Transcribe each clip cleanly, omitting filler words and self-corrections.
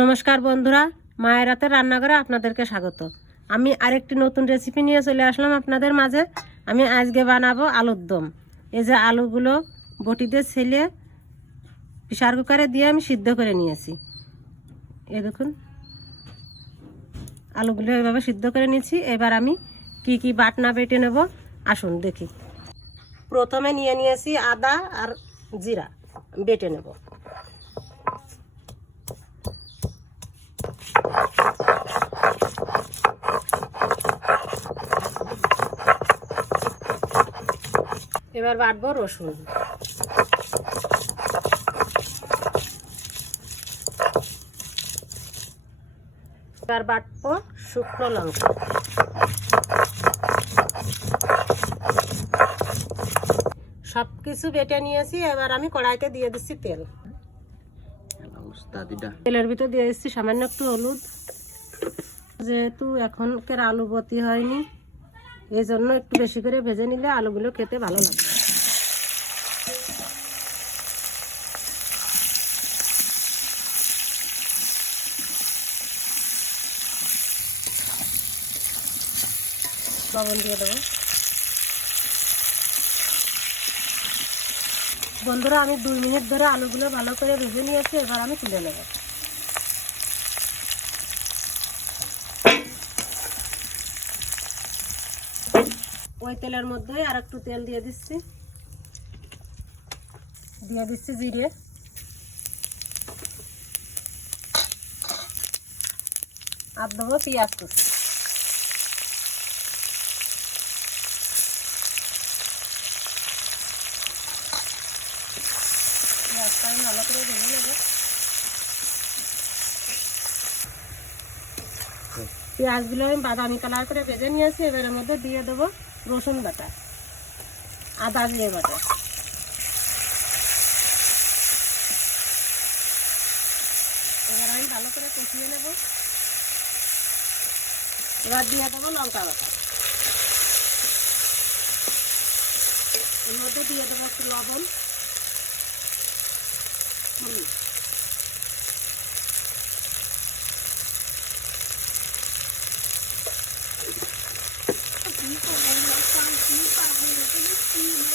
নমস্কার বন্ধুরা, মায়ের হাতের রান্নাঘরে আপনাদেরকে স্বাগত। আমি আরেকটি নতুন রেসিপি নিয়ে চলে আসলাম আপনাদের মাঝে। আমি আজকে বানাবো আলুর দম। এই যে আলুগুলো বটিতে ছেলে প্রেসার কুকারে দিয়ে আমি সিদ্ধ করে নিয়েছি। এই দেখুন, আলুগুলো এভাবে সিদ্ধ করে নিয়েছি। এবার আমি কি বাটনা বেটে নেব আসুন দেখি। প্রথমে নিয়ে নিয়েছি আদা আর জিরা, বেটে নেব। এবার বাটবো রসুন। এবার বাটবো শুকনো লঙ্কা। সবকিছু বেটে নিয়েছি। এবার আমি কড়াইতে দিয়ে দিচ্ছি তেল। তেলের ভিতর দিয়ে দিচ্ছি সামান্য একটু হলুদ। যেহেতু এখনকার আলু বতি হয়নি, এই জন্য একটু বেশি করে ভেজে নিলে আলুগুলো খেতে ভালো লাগবে। লবণ দিয়ে দেবো। বন্ধুরা, আমি 2 মিনিট ধরে আলুগুলো ভালো করে ভেজে নিয়েছি। এবার আমি তুলে নেব। ওই তেলের মধ্যে আর একটু তেল দিয়ে দিচ্ছি। দিয়ে দিচ্ছি জিরে, আর দেবো পেঁয়াজ কুচি। পেঁয়াজটা আমি ভালো করে ভেজে নেব। পেঁয়াজগুলো আমি বাদামি কালার করে ভেজে নিয়েছি। এবার এর মধ্যে দিয়ে দেবো রসুন বাটা, আদা জিরে বাটা। এবার আমি ভালো করে কষিয়ে নেব। এবার দিয়ে দেবো লঙ্কা বাটা। এর মধ্যে দিয়ে দেবো একটু লবণ, হলুদ।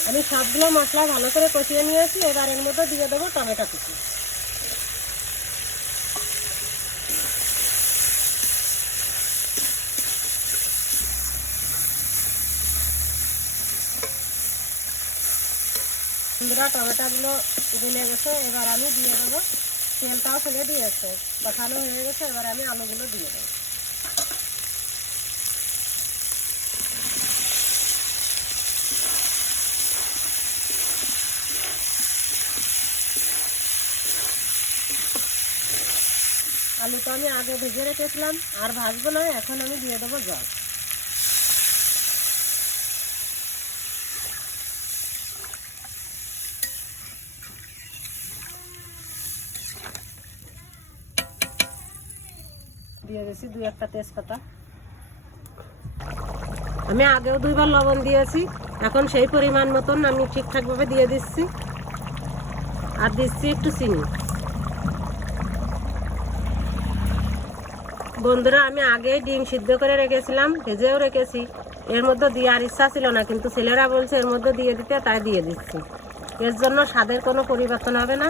আমি সবগুলো মশলা ভালো করে কষিয়ে নিয়েছি। এবার এর মধ্যে দিয়ে দেবো টমেটো কুচি। টমেটোগুলো গলে গেছে। এবার আমি দিয়ে দেবো, তেলটাও ফেলে দিয়েছে, কষানো হয়ে গেছে। এবার আমি আলুগুলো দিয়ে দেবো। আলুটা আমি আগে ভেজে রেখেছিলাম, আর ভাজবো না। এখন আমি দিয়ে দেবো জল। দিয়ে দিয়েছি 2-1টা তেজপাতা। আমি আগেও 2বার লবণ দিয়েছি। এখন সেই পরিমাণ মতন আমি ঠিকঠাকভাবে দিয়ে দিচ্ছি। আর দিচ্ছি একটু চিনি। বন্ধুরা, আমি আগে ডিম সিদ্ধ করে রেখেছিলাম, ভেজেও রেখেছি। এর মধ্যে দেওয়ার ইচ্ছা ছিল না, কিন্তু ছেলেরা বলছে এর মধ্যে দিয়ে দিতে, তাই দিয়ে দিচ্ছি। এর জন্য স্বাদের কোনো পরিবর্তন হবে না,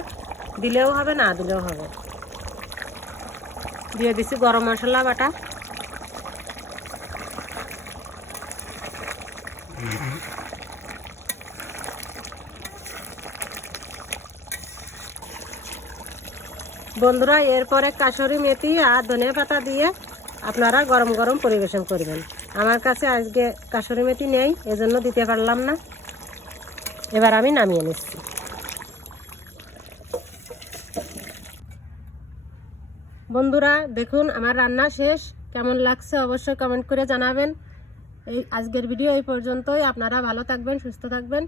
দিলেও হবে না দিলেও হবে। দিয়ে দিচ্ছি গরম মশলা বাটা। বন্ধুরা, এরপরে কাসুরি মেথি আর ধনিয়া পাতা দিয়ে আপনারা গরম গরম পরিবেশন করবেন। আমার কাছে আজকে কাসুরি মেথি নেই, এজন্য দিতে পারলাম না। এবার আমি নামিয়ে নিচ্ছি। বন্ধুরা দেখুন, আমার রান্না শেষ। কেমন লাগছে অবশ্যই কমেন্ট করে জানাবেন। এই আজকের ভিডিও এই পর্যন্তই। আপনারা ভালো থাকবেন, সুস্থ থাকবেন।